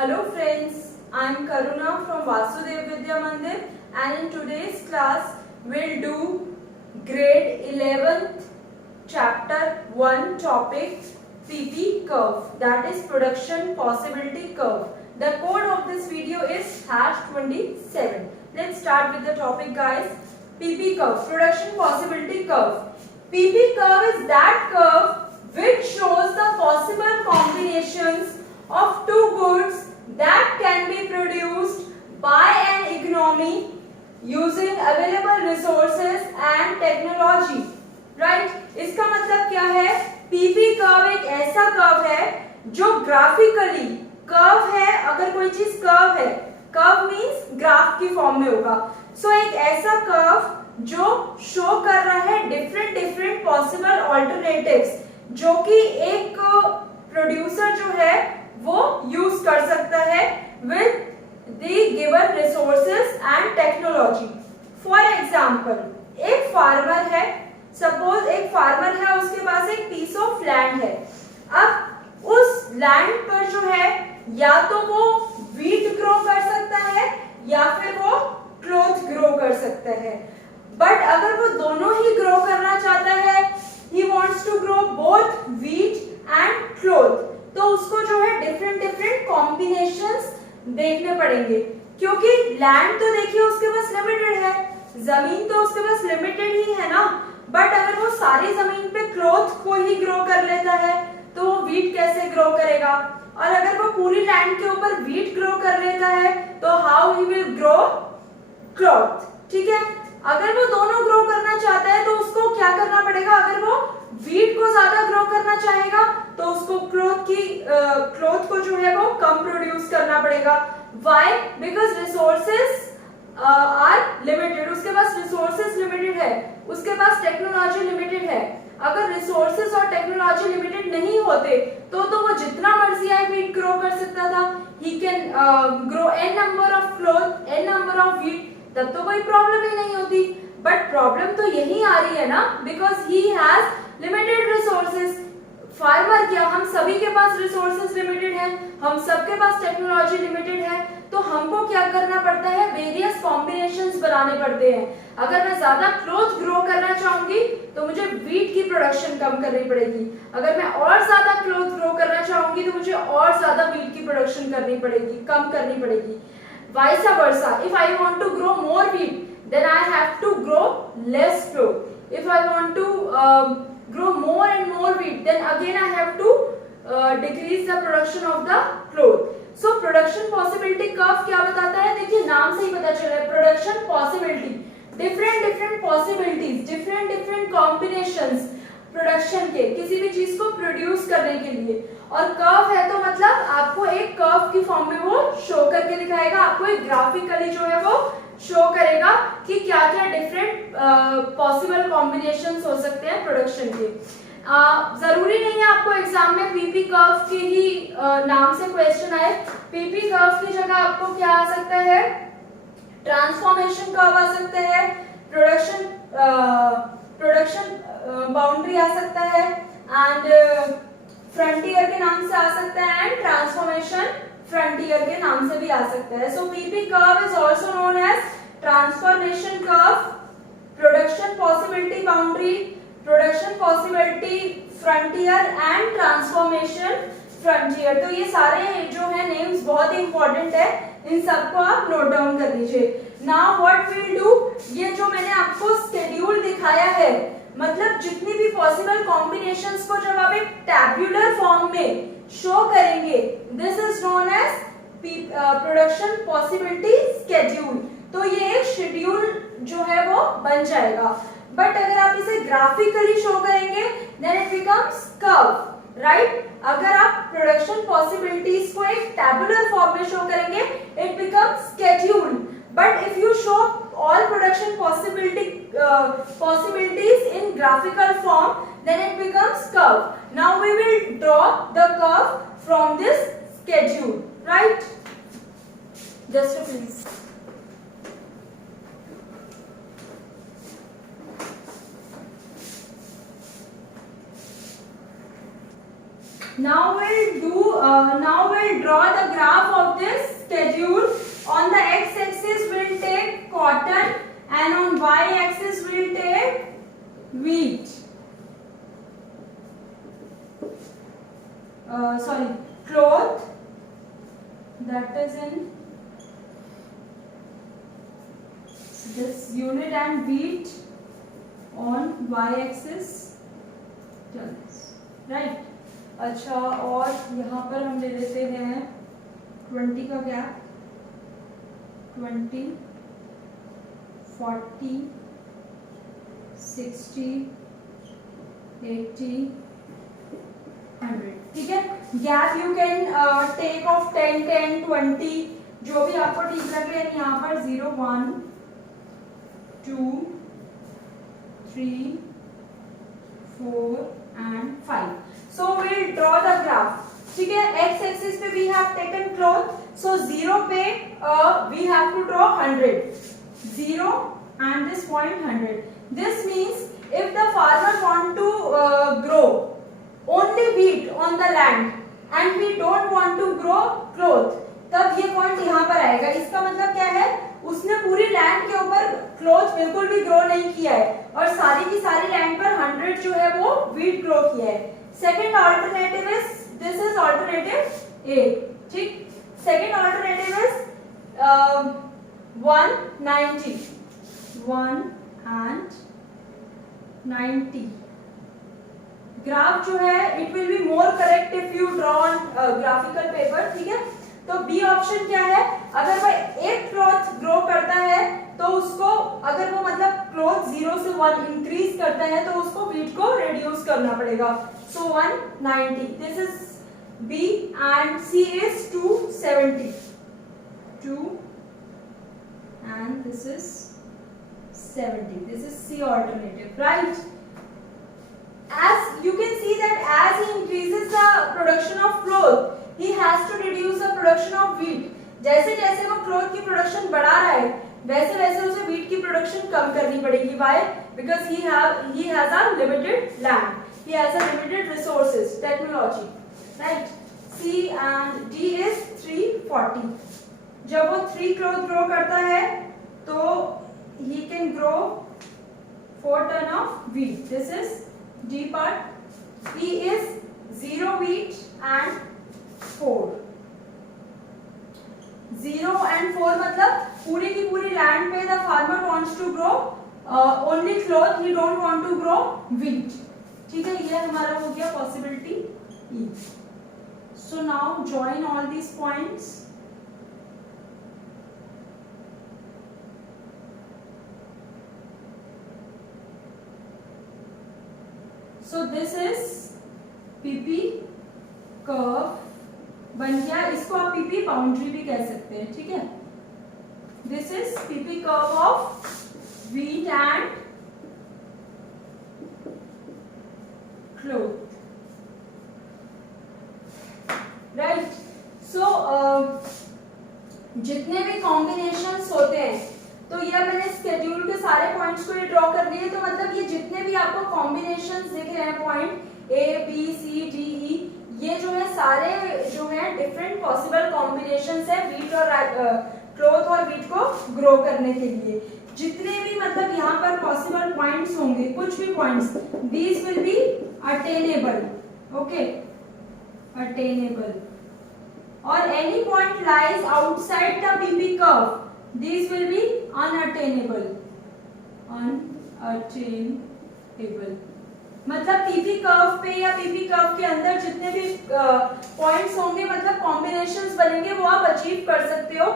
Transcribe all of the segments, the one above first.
Hello friends, I am Karuna from Vasudev Vidya Mandir and in today's class we'll do grade 11th chapter 1 topic PP curve, that is production possibility curve. The code of this video is #27. Let's start with the topic guys. PP curve, production possibility curve. PP curve is that curve which shows the possible combinations of two goods that can be produced by an economy using available resources and technology. Right? इसका मतलब क्या है? PP curve एक ऐसा curve है जो graphically curve है. अगर कोई चीज कर्व है, कर्व मींस ग्राफ की फॉर्म में होगा. सो एक ऐसा कर्व जो शो कर रहा है डिफरेंट पॉसिबल ऑल्टरनेटिव्स जो कि एक प्रोड्यूसर जो है वो यूज कर सकता है with the given resources and technology. For example, एक फार्मर है, सपोज एक फार्मर है, उसके पास एक पीस ऑफ लैंड है. अब उस लैंड पर जो है या तो वो वीट ग्रो कर सकता है या फिर वो क्लॉथ ग्रो कर सकता है. बट अगर वो दोनों ही ग्रो करना चाहता है, he wants to grow both wheat and cloth, तो उसको जो है डिफरेंट कॉम्बिनेशंस देखने पड़ेंगे. क्योंकि लैंड तो देखिए उसके पास लिमिटेड है, जमीन तो उसके पास लिमिटेड ही है ना. बट अगर वो सारी जमीन पे क्लॉथ को ही ग्रो कर लेता है तो वो वीट कैसे ग्रो करेगा. और अगर वो पूरी लैंड के ऊपर वीट ग्रो कर लेता है तो how he will grow cloth. ठीक है, अगर वो दोनों ग्रो करना चाहता है तो उसको क्या करना पड़ेगा. अगर वो वीट को ज्यादा ग्रो करना चाहेगा तो उसको क्लॉथ को जो है वो कम प्रोड्यूस करना पड़ेगा. Why? Because resources are limited. उसके पास रिसोर्सेज लिमिटेड है, उसके पास टेक्नोलॉजी लिमिटेड है. अगर रिसोर्सेज और टेक्नोलॉजी लिमिटेड नहीं होते तो वो जितना मर्जी है वीट ग्रो कर सकता था. He can grow n number of cloth, n number of wheat, तब तो कोई प्रॉब्लम ही नहीं होती. बट प्रॉब्लम तो यही आ रही है ना, because he has limited resources. Farmer क्या, हम सभी के पास रिसोर्सेज लिमिटेड है, हम सबके पास टेक्नोलॉजी लिमिटेड है, तो हमको क्या करना पड़ता है, वेरियस कॉम्बिनेशंस बनाने पड़ते हैं. अगर मैं ज्यादा क्लॉथ ग्रो करना चाहूंगी तो मुझे वीट की प्रोडक्शन कम करनी पड़ेगी. अगर मैं और ज्यादा क्लॉथ ग्रो करना चाहूंगी तो मुझे और ज्यादा वीट की प्रोडक्शन करनी पड़ेगी, कम करनी पड़ेगी. Vice versa, if I want to grow more wheat, then I have to grow less cloth. If I want to grow more and more wheat, then again I have to decrease the production of the cloth. So production possibility curve क्या बताता है, देखिए नाम से ही पता चल रहा है. Production possibility, different possibilities, different combinations production के, किसी भी चीज को प्रोड्यूस करने के लिए. और कर्व है तो मतलब आपको एक कर्व की फॉर्म में वो शो करके दिखाएगा, आपको एक ग्राफिकली जो है वो शो करेगा कि क्या क्या डिफरेंट पॉसिबल कॉम्बिनेशंस हो सकते हैं प्रोडक्शन के. जरूरी नहीं है आपको एग्जाम में पीपी कर्व के ही नाम से क्वेश्चन आए. पीपी कर्व की जगह आपको क्या आ सकता है, ट्रांसफॉर्मेशन कर्व आ सकता है, प्रोडक्शन बाउंड्री आ सकता है, एंड फ्रंटियर के नाम से आ सकता है, एंड ट्रांसफॉर्मेशन फ्रंटियर के नाम से भी आ सकता है. So PP curve is also known as transformation curve, production possibility boundary, production possibility frontier and transformation frontier. तो ये सारे जो है नेम्स बहुत ही इंपॉर्टेंट है, इन सबको आप नोट डाउन कर लीजिए. नाउ व्हाट विल डू, ये जो मैंने आपको शेड्यूल दिखाया है, मतलब जितनी भी पॉसिबल कॉम्बिनेशंस को जब आप एक टैब्यूलर फॉर्म में शो करेंगे, this is known as production possibility schedule. तो ये एक शेड्यूल जो है वो बन जाएगा. बट अगर आप इसे ग्राफिकली शो करेंगे then it becomes curve. Right, अगर आप प्रोडक्शन पॉसिबिलिटीज को एक टैबुलर फॉर्म में शो करेंगे it becomes schedule. But if you show all production possibilities in graphical form, then it becomes curve. Now we will draw the curve from this schedule, right? Just please. Now we'll draw the graph of this schedule. On the x-axis we'll take cotton and on y-axis we'll take wheat. Cloth, that is in this unit, and wheat on y-axis, right? अच्छा, और यहाँ पर हम ले लेते हैं 20 का gap, 20, 40, 60, 80, 100, ठीक है। Gap you can take off 10, 10, 20, जो भी आपको ठीक लग रहा है। यहाँ पर 0, 1, 2, 3, 4 and 5. So we'll draw the graph. ठीक है, x axis पे we have taken cloth, so 0 पे we have to draw 100, 0 and this point 100. This means if the farmer want to grow only wheat on the land and we don't want to grow cloth, तब ये point यहाँ पर आएगा। इसका मतलब क्या है, उसने पूरी लैंड के ऊपर क्लोथ बिल्कुल भी ग्रो नहीं किया है और सारी की सारी लैंड पर 100 जो है वो वीट ग्रो किया है। Second alternative is, this is alternative A, ठीक। Second alternative is 190, 1 and 90। Graph जो है it will be more correct if you draw on graphical paper, ठीक है। तो बी ऑप्शन क्या है, अगर वह एक क्लॉथ ग्रो करता है तो उसको, अगर वो मतलब क्लॉथ 0 से 1 इंक्रीज करता है तो उसको वीट को रिड्यूस करना पड़ेगा। So 190, this is B and C is 270, 2 and this is 70, this is C alternative, right? As you can see that as he increases the production of cloth, he has to reduce the production of wheat. जैसे जैसे वो cloth की production बढ़ा रहा है वैसे वैसे उसे व्हीट की प्रोडक्शन कम करनी पड़ेगी। Why? Because he has a limited land, he has a limited resources, technology, right? C and D is 340। जब वो 3 क्लोथ ग्रो करता है तो he can grow 4 ton of wheat. This is D part. E is 0 wheat and 4, 0 and 4 मतलब पूरी की पूरी land पे the farmer wants to grow only cloth, he don't want to grow wheat, ठीक है। ये हमारा हो गया possibility E. So now join all these points. So this is PP curve बन गया, इसको आप पीपी बाउंड्री भी कह सकते हैं, ठीक है। This is PP curve of wheat and cloth, right. So जितने भी कॉम्बिनेशंस होते हैं, तो ये मैंने स्केड्यूल के सारे पॉइंट्स को ये ड्रॉ कर लिए, तो मतलब ये जितने भी आपको कॉम्बिनेशंस दिख रहे हैं point A B C D E, ये जो है सारे जो है डिफरेंट पॉसिबल कॉम्बिनेशंस है व्हीट और क्लॉथ और व्हीट को ग्रो करने के लिए। जितने भी मतलब यहाँ पर पॉसिबल पॉइंट्स होंगे, कुछ भी points, these will be attainable, okay, attainable, और any point lies outside the PP curve, these will be unattainable, unattainable। मतलब पीपी कर्व पे या पीपी कर्व के अंदर जितने भी पॉइंट्स होंगे, मतलब कॉम्बिनेशंस बनेंगे, वो आप अचीव कर सकते हो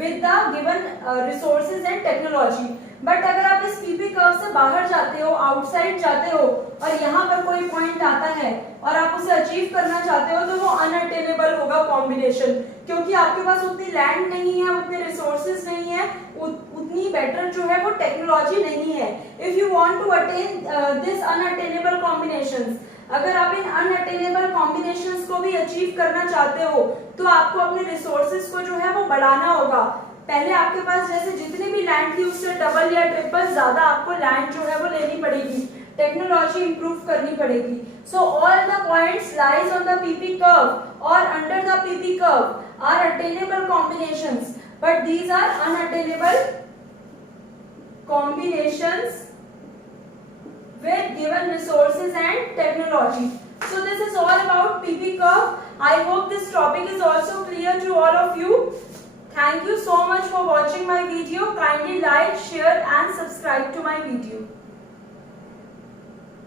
with the given resources and technology. But अगर आप इस पीपी कर्व से बाहर जाते हो, आउटसाइड जाते हो, और यहाँ पर कोई पॉइंट आता है और आप उसे अचीव करना चाहते हो, तो वो अनअटेनेबल होगा कॉम्बिनेशन, क्योंकि आपके पास उतनी लैंड नहीं है, उतने रिसोर्सेज नहीं है, उतनी बेटर जो है वो टेक्नोलॉजी नहीं है। If you want to attain this unattainable combinations, अगर आप इन अनअटेनेबल कॉम्बिनेशंस को भी अचीव करना चाहते हो, तो आपको अपने रिसोर्सेज को जो है वो बढ़ाना होगा। पहले आपके पास जैसे जितनी भी लैंड थी उससे डबल या ट्रिपल ज्यादा आपको लैंड जो है वो लेनी पड़ेगी, टेक्नोलॉजी इंप्रूव करनी पड़ेगी। So all the points lies on the PP curve or under the PP curve are attainable combinations, but these are unattainable combinations with given resources and technology. So this is all about PP curve. I hope this topic is also clear to all of you. Thank you so much for watching my video. Kindly like, share and subscribe to my video.